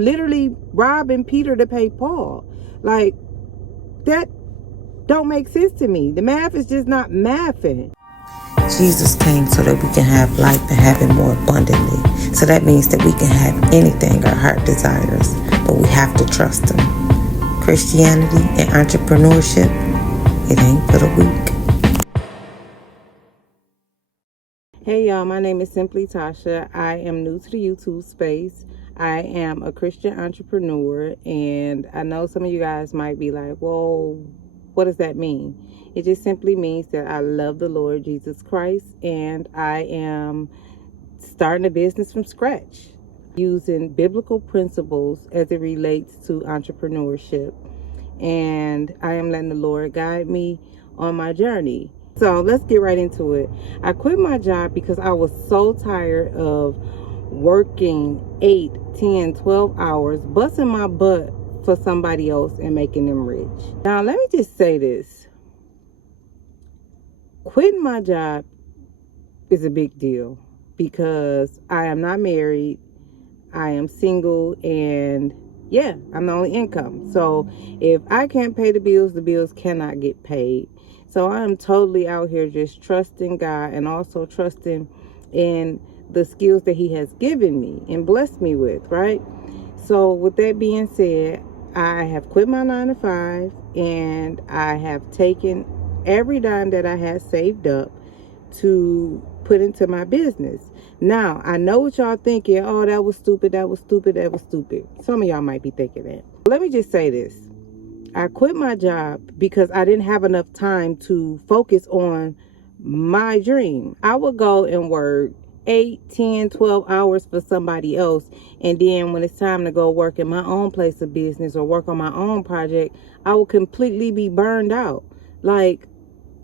literally robbing Peter to pay Paul. Like, that don't make sense to me. The math is just not mathing. Jesus came so that we can have life and have it more abundantly. So that means that we can have anything our heart desires, but we have to trust him. Christianity and entrepreneurship, it ain't for the weak. Hey y'all, my name is Simply Tasha. I am new to the YouTube space. I am a Christian entrepreneur, and I know some of you guys might be like, well, what does that mean? It just simply means that I love the Lord Jesus Christ, and I am starting a business from scratch using biblical principles as it relates to entrepreneurship. And I am letting the Lord guide me on my journey. So let's get right into it. I quit my job because I was so tired of working 8, 10, 12 hours, busting my butt for somebody else and making them rich. Now, let me just say this. Quitting my job is a big deal because I am not married. I am single, and yeah, I'm the only income. So if I can't pay the bills cannot get paid. So I am totally out here just trusting God and also trusting in the skills that he has given me and blessed me with, right? So with that being said, I have quit my 9 to 5, and I have taken every dime that I had saved up to put into my business. Now, I know what y'all thinking. Oh, that was stupid. That was stupid. That was stupid. Some of y'all might be thinking that. Let me just say this. I quit my job because I didn't have enough time to focus on my dream. I would go and work 8, 10, 12 hours for somebody else. And then when it's time to go work in my own place of business or work on my own project, I would completely be burned out. Like,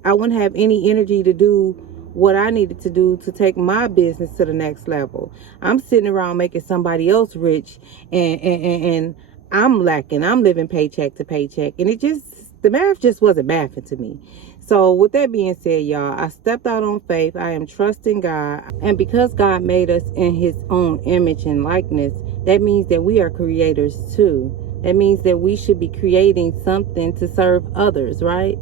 I wouldn't have any energy to do what I needed to do to take my business to the next level. I'm sitting around making somebody else rich, and I'm lacking. I'm living paycheck to paycheck, and the math just wasn't mathing to me. So with that being said, y'all, I stepped out on faith. I am trusting God, and because God made us in his own image and likeness, that means that we are creators too. That means that we should be creating something to serve others, right?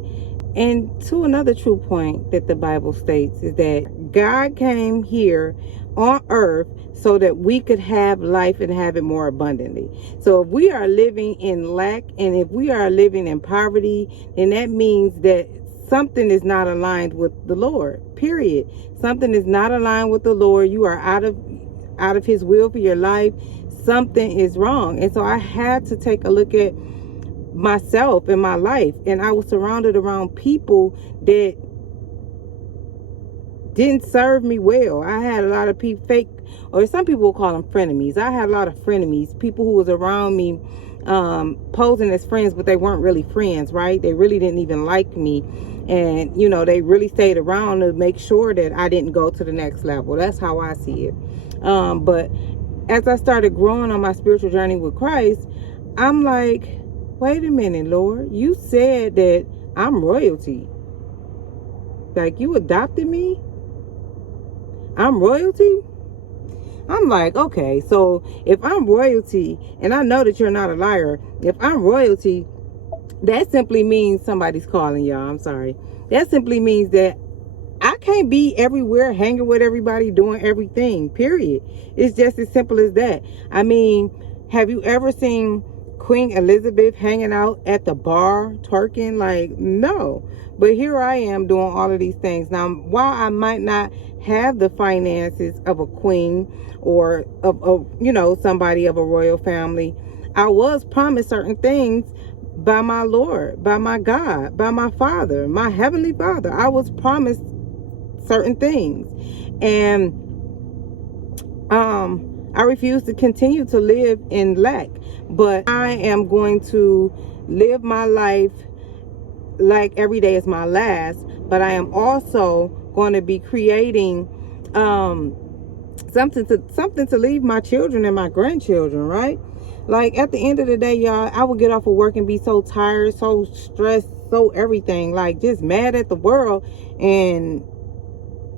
And to another true point that the Bible states is that God came here on earth so that we could have life and have it more abundantly. So if we are living in lack and if we are living in poverty, then that means that something is not aligned with the Lord, period. Something is not aligned with the Lord. You are out of his will for your life. Something is wrong. And so I had to take a look at myself in my life, and I was surrounded around people that didn't serve me well. I had a lot of fake, or some people will call them frenemies. I had a lot of frenemies, people who was around me posing as friends, but they weren't really friends, right? They really didn't even like me, and they really stayed around to make sure that I didn't go to the next level. That's how I see it. But as I started growing on my spiritual journey with Christ, I'm like, wait a minute, Lord, you said that I'm royalty. Like, you adopted me? I'm royalty? I'm like, okay, so if I'm royalty, and I know that you're not a liar, if I'm royalty, that simply means somebody's calling y'all. I'm sorry. That simply means that I can't be everywhere hanging with everybody doing everything, period. It's just as simple as that. I mean, have you ever seen Queen Elizabeth hanging out at the bar twerking? Like, no. But here I am doing all of these things. Now, while I might not have the finances of a queen or of somebody of a royal family, I was promised certain things by my Lord, by my God, by my Father, my Heavenly Father. I was promised certain things, and I refuse to continue to live in lack. But I am going to live my life like every day is my last. But I am also going to be creating something to leave my children and my grandchildren, right? Like, at the end of the day, y'all, I would get off of work and be so tired, so stressed, so everything, like just mad at the world, and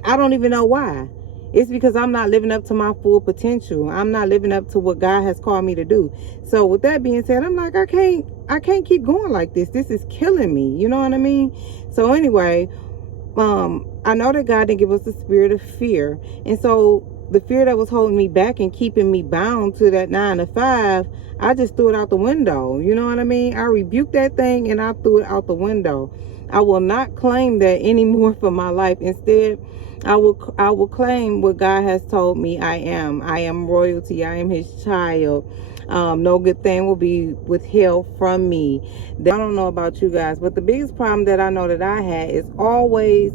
I don't even know why. It's because I'm not living up to my full potential. I'm not living up to what God has called me to do. So with that being said, I'm like, I can't keep going like this. This is killing me. You know what I mean? So anyway, I know that God didn't give us the spirit of fear. And so the fear that was holding me back and keeping me bound to that 9 to 5, I just threw it out the window. You know what I mean? I rebuked that thing and I threw it out the window. I will not claim that anymore for my life. Instead, I will claim what God has told me I am. I am royalty. I am his child. No good thing will be withheld from me. I don't know about you guys, but the biggest problem that I know that I had is always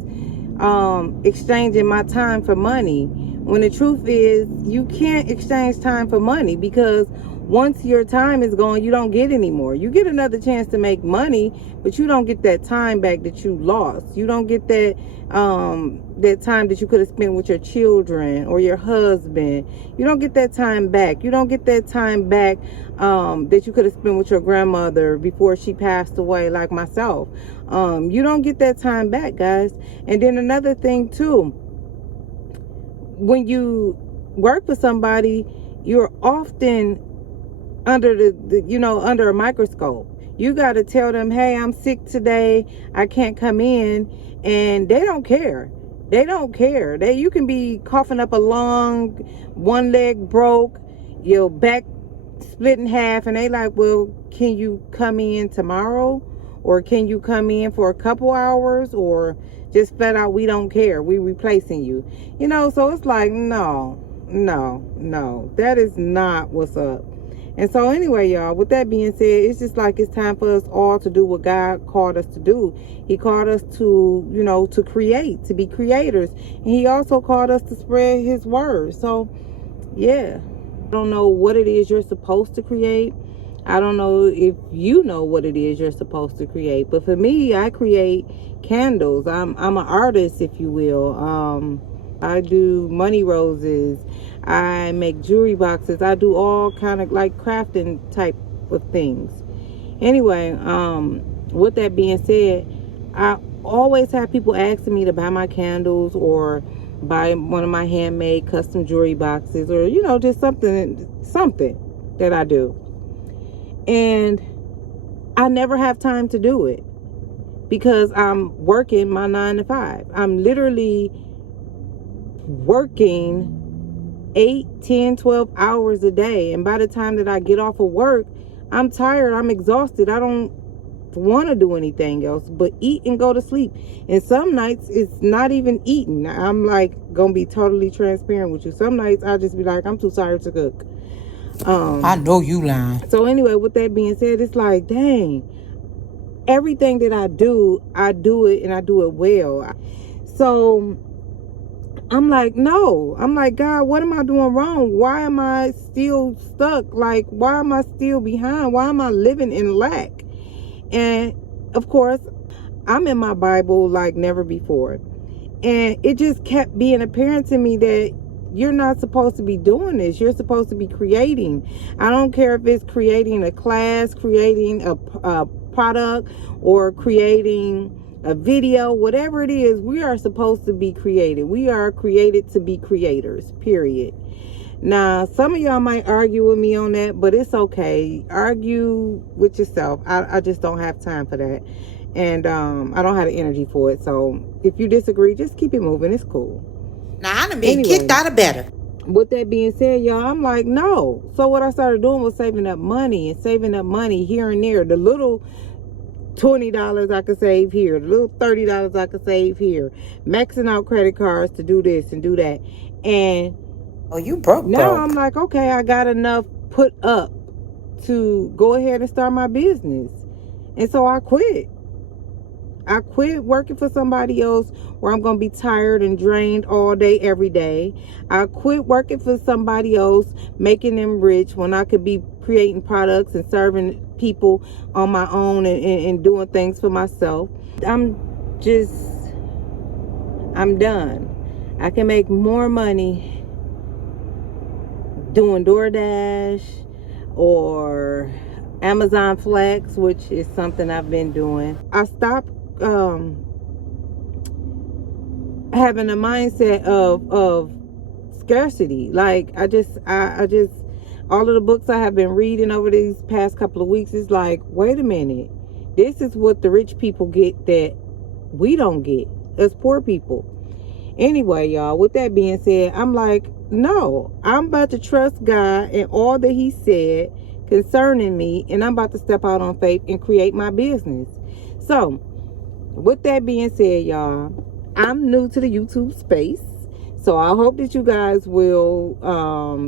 exchanging my time for money. When the truth is, you can't exchange time for money, because once your time is gone, you don't get any more. You get another chance to make money, but you don't get that time back that you lost. You don't get that that time that you could have spent with your children or your husband. You don't get that time back. You don't get that time back that you could have spent with your grandmother before she passed away, like myself. You don't get that time back, guys. And then another thing too, when you work for somebody, you're often under under a microscope. You got to tell them, hey, I'm sick today, I can't come in, and they don't care. You can be coughing up a lung, one leg broke, your back split in half, and they like, well, can you come in tomorrow, or can you come in for a couple hours, or just flat out, we don't care, we replacing you. So it's like, no, that is not what's up. And so anyway, y'all, with that being said, it's just like it's time for us all to do what God called us to do. He called us to, to create, to be creators. And he also called us to spread his word. So, yeah. I don't know what it is you're supposed to create. I don't know if you know what it is you're supposed to create. But for me, I create candles. I'm an artist, if you will. I do money roses. I make jewelry boxes. I do all kind of like crafting type of things. Anyway, with that being said, I always have people asking me to buy my candles or buy one of my handmade custom jewelry boxes, or just something that I do. And I never have time to do it because I'm working my 9 to 5. I'm literally working 8, 10, 12 hours a day, and by the time that I get off of work, I'm tired, I'm exhausted, I don't want to do anything else but eat and go to sleep. And some nights it's not even eating. I'm like gonna be totally transparent with you. Some nights I just be like, I'm too tired to cook. I know you lying. So anyway, with that being said, it's like, dang, everything that I do it, and I do it well. So I'm like, no. I'm like, God, what am I doing wrong? Why am I still stuck? Like, why am I still behind? Why am I living in lack? And of course, I'm in my Bible like never before. And it just kept being apparent to me that you're not supposed to be doing this. You're supposed to be creating. I don't care if it's creating a class, creating a product, or creating a video, whatever it is, we are supposed to be creative. We are created to be creators, period. Now, some of y'all might argue with me on that, but it's okay. Argue with yourself. I just don't have time for that. And I don't have the energy for it. So if you disagree, just keep it moving. It's cool. Now, I done been kicked out of better. With that being said, y'all, I'm like, no. So what I started doing was saving up money here and there. The little $20 I could save here, the little $30 I could save here, maxing out credit cards to do this and do that. And you broke. Now I'm like, okay, I got enough put up to go ahead and start my business. And so I quit working for somebody else where I'm going to be tired and drained all day, every day. I quit working for somebody else, making them rich, when I could be creating products and serving people on my own and doing things for myself. I'm done. I can make more money doing DoorDash or Amazon Flex, which is something I've been doing. I stopped having a mindset of scarcity. Like I just all of the books I have been reading over these past couple of weeks is like, wait a minute, this is what the rich people get that we don't get as poor people. Anyway, y'all, with that being said, I'm like, no, I'm about to trust God and all that he said concerning me, and I'm about to step out on faith and create my business. So with that being said, y'all, I'm new to the YouTube space, so I hope that you guys will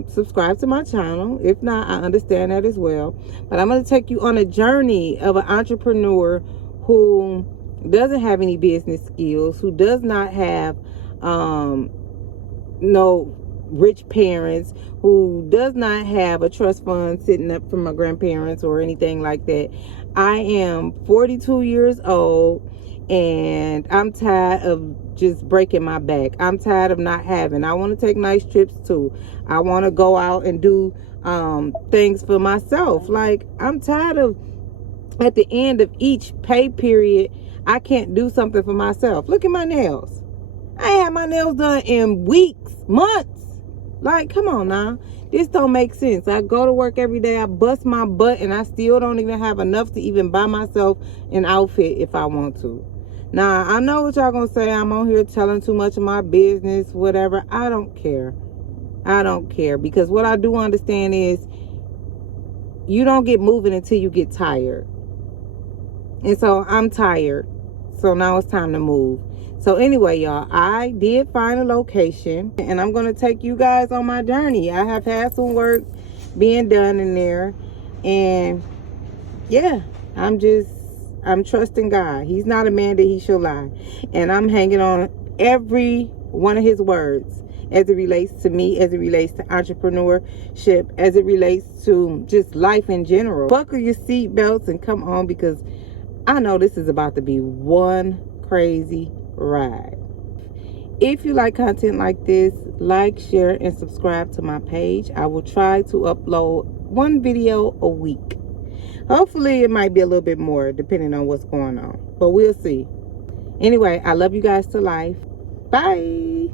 subscribe to my channel. If not, I understand that as well. But I'm going to take you on a journey of an entrepreneur who doesn't have any business skills, who does not have no rich parents, who does not have a trust fund sitting up from my grandparents or anything like that. I am 42 years old, and I'm tired of just breaking my back. I'm tired of not having. I want to take nice trips too. I want to go out and do things for myself. Like, I'm tired of, at the end of each pay period, I can't do something for myself. Look at my nails. I ain't had my nails done in weeks, months. Like, come on now. This don't make sense. I go to work every day, I bust my butt, and I still don't even have enough to even buy myself an outfit if I want to. Now, I know what y'all gonna say. I'm on here telling too much of my business, whatever. I don't care. I don't care. Because what I do understand is you don't get moving until you get tired. And so I'm tired. So now it's time to move. So anyway, y'all, I did find a location, and I'm going to take you guys on my journey. I have had some work being done in there, and yeah, I'm trusting God. He's not a man that he shall lie. And I'm hanging on every one of his words as it relates to me, as it relates to entrepreneurship, as it relates to just life in general. Buckle your seatbelts and come on, because I know this is about to be one crazy ride. If you like content like this, like, share, and subscribe to my page. I will try to upload one video a week. Hopefully it might be a little bit more depending on what's going on, but we'll see. Anyway, I love you guys to life. Bye.